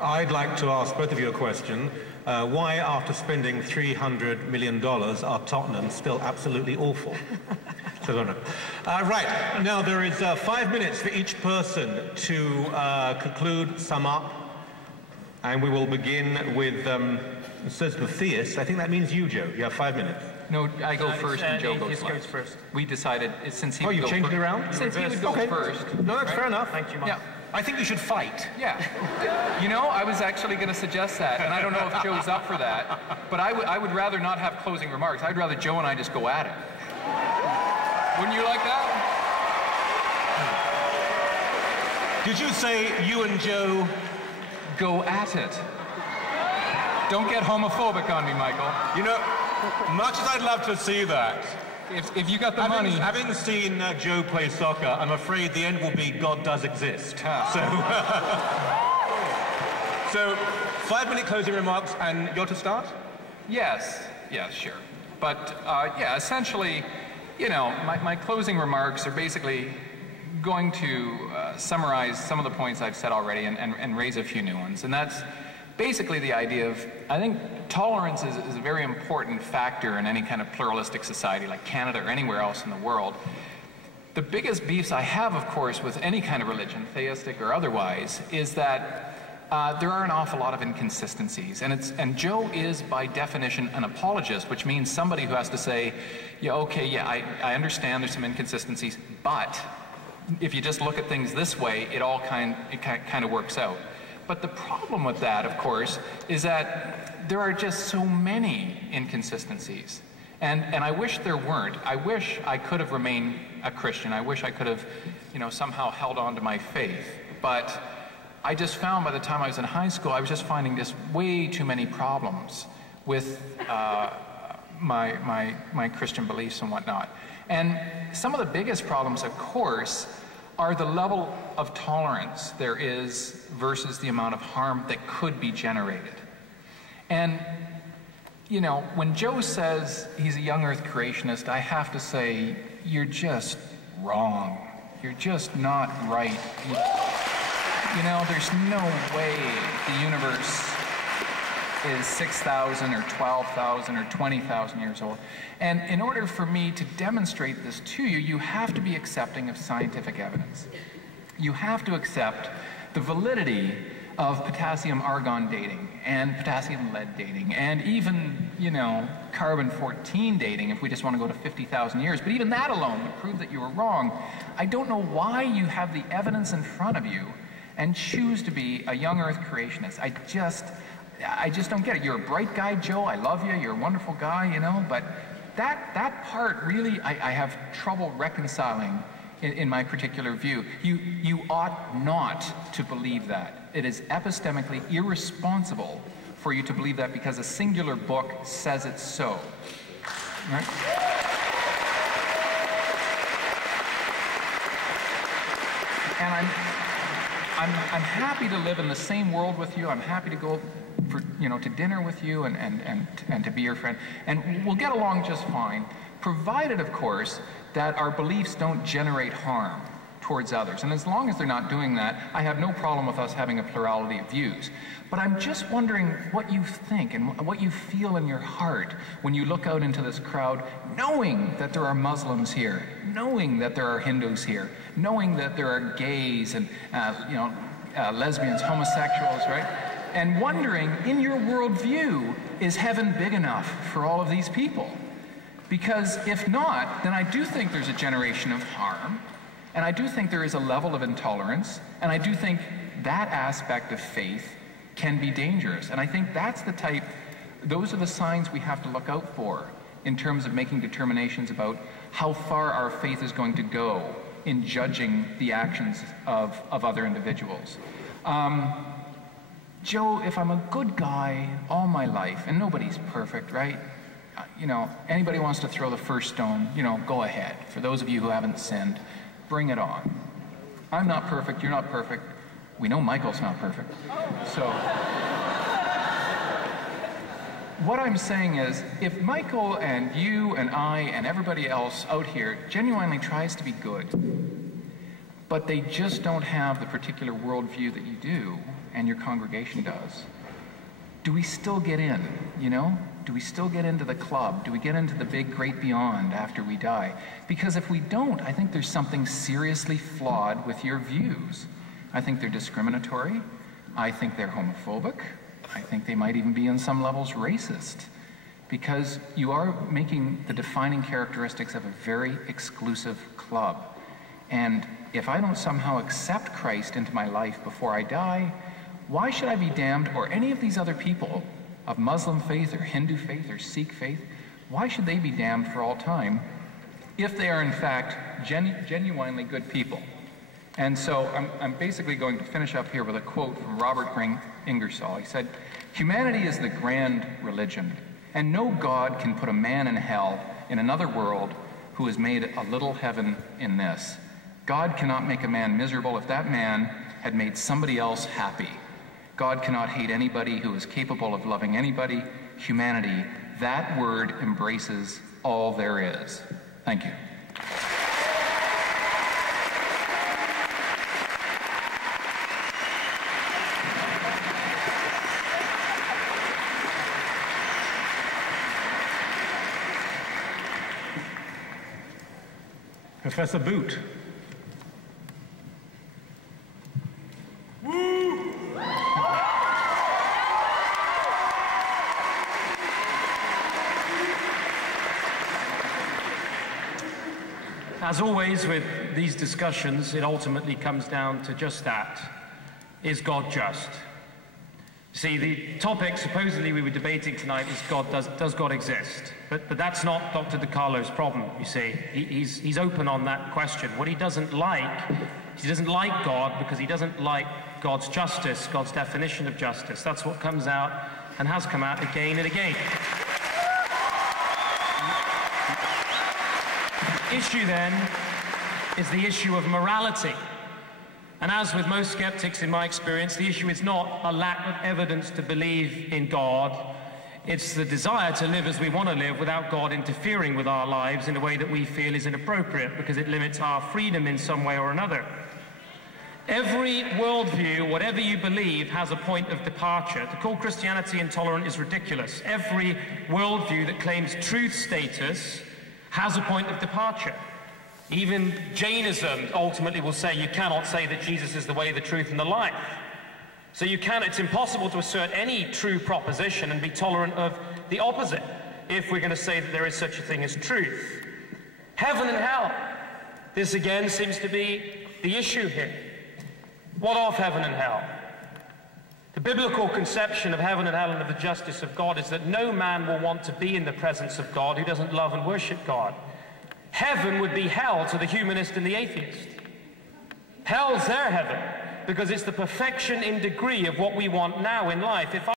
I'd like to ask both of you a question. Why, after spending $300 million, are Tottenham still absolutely awful? Right, now there is 5 minutes for each person to conclude, sum up, and we will begin with, it says the theist. I think that means you, Joe. You have 5 minutes. No, I go first and Joe goes first. We decided, since he would go first. Oh, you changed it around? Since he would go first. No, that's fair enough. Thank you, Mark. Yeah. I think you should fight. Yeah. You know, I was actually going to suggest that, and I don't know if Joe's up for that, but I would rather not have closing remarks. I'd rather Joe and I just go at it. Wouldn't you like that? Did you say you and Joe go at it? Don't get homophobic on me, Michael. You know, much as I'd love to see that, if you got the money... Having seen Joe play soccer, I'm afraid the end will be God does exist. So 5-minute closing remarks, and you're to start? Yes, sure. But, yeah, essentially, you know, my closing remarks are basically going to summarize some of the points I've said already and raise a few new ones. And that's basically the idea of, I think tolerance is a very important factor in any kind of pluralistic society like Canada or anywhere else in the world. The biggest beefs I have, of course, with any kind of religion, theistic or otherwise, is that there are an awful lot of inconsistencies. And Joe is, by definition, an apologist, which means somebody who has to say, yeah, okay, yeah, I understand there's some inconsistencies, but if you just look at things this way, it all kind of works out. But the problem with that, of course, is that there are just so many inconsistencies. And I wish there weren't. I wish I could have remained a Christian. I wish I could have, you know, somehow held on to my faith. But I just found by the time I was in high school, I was just finding just way too many problems with my Christian beliefs and whatnot. And some of the biggest problems, of course, are the level of tolerance there is versus the amount of harm that could be generated. And, you know, when Joe says he's a young earth creationist, I have to say, you're just wrong. You're just not right. You know, there's no way the universe is 6,000 or 12,000 or 20,000 years old. And in order for me to demonstrate this to you, you have to be accepting of scientific evidence. You have to accept the validity of potassium-argon dating and potassium-lead dating and even, you know, carbon-14 dating if we just want to go to 50,000 years. But even that alone would prove that you were wrong. I don't know why you have the evidence in front of you and choose to be a young earth creationist. I just don't get it. You're a bright guy, Joe. I love you. You're a wonderful guy, you know, but that part really I have trouble reconciling in my particular view. You ought not to believe that. It is epistemically irresponsible for you to believe that because a singular book says it's so. Right? And I'm happy to live in the same world with you. I'm happy to go to dinner with you and to be your friend. And we'll get along just fine, provided, of course, that our beliefs don't generate harm towards others. And as long as they're not doing that, I have no problem with us having a plurality of views. But I'm just wondering what you think and what you feel in your heart when you look out into this crowd, knowing that there are Muslims here, knowing that there are Hindus here, knowing that there are gays and lesbians, homosexuals, right? And wondering, in your worldview, is heaven big enough for all of these people? Because if not, then I do think there's a generation of harm, and I do think there is a level of intolerance, and I do think that aspect of faith can be dangerous. And I think those are the signs we have to look out for in terms of making determinations about how far our faith is going to go in judging the actions of other individuals. Joe, if I'm a good guy all my life, and nobody's perfect, right? Anybody wants to throw the first stone, go ahead. For those of you who haven't sinned, bring it on. I'm not perfect, you're not perfect. We know Michael's not perfect. So, what I'm saying is, if Michael and you and I and everybody else out here genuinely tries to be good, but they just don't have the particular worldview that you do, and your congregation does, do we still get in, you know? Do we still get into the club? Do we get into the big great beyond after we die? Because if we don't, I think there's something seriously flawed with your views. I think they're discriminatory. I think they're homophobic. I think they might even be on some levels racist, because you are making the defining characteristics of a very exclusive club. And if I don't somehow accept Christ into my life before I die, why should I be damned, or any of these other people of Muslim faith or Hindu faith or Sikh faith, why should they be damned for all time if they are in fact genuinely good people? And so I'm basically going to finish up here with a quote from Robert Ingersoll. He said, "Humanity is the grand religion, and no God can put a man in hell in another world who has made a little heaven in this. God cannot make a man miserable if that man had made somebody else happy. God cannot hate anybody who is capable of loving anybody. Humanity, that word embraces all there is." Thank you. Professor Boot. As always with these discussions, it ultimately comes down to just that. Is God just? See, the topic supposedly we were debating tonight is does God exist? But that's not Dr. DiCarlo's problem, you see. He's open on that question. What he doesn't like God because he doesn't like God's justice, God's definition of justice. That's what comes out and has come out again and again. Issue then is the issue of morality. And as with most skeptics in my experience, the issue is not a lack of evidence to believe in God. It's the desire to live as we want to live without God interfering with our lives in a way that we feel is inappropriate because it limits our freedom in some way or another. Every worldview, whatever you believe, has a point of departure. To call Christianity intolerant is ridiculous. Every worldview that claims truth status has a point of departure. Even Jainism ultimately will say you cannot say that Jesus is the way, the truth, and the life. So it's impossible to assert any true proposition and be tolerant of the opposite if we're going to say that there is such a thing as truth. Heaven and hell. This again seems to be the issue here. What of heaven and hell? The biblical conception of heaven and hell and of the justice of God is that no man will want to be in the presence of God who doesn't love and worship God. Heaven would be hell to the humanist and the atheist. Hell's their heaven because it's the perfection in degree of what we want now in life. If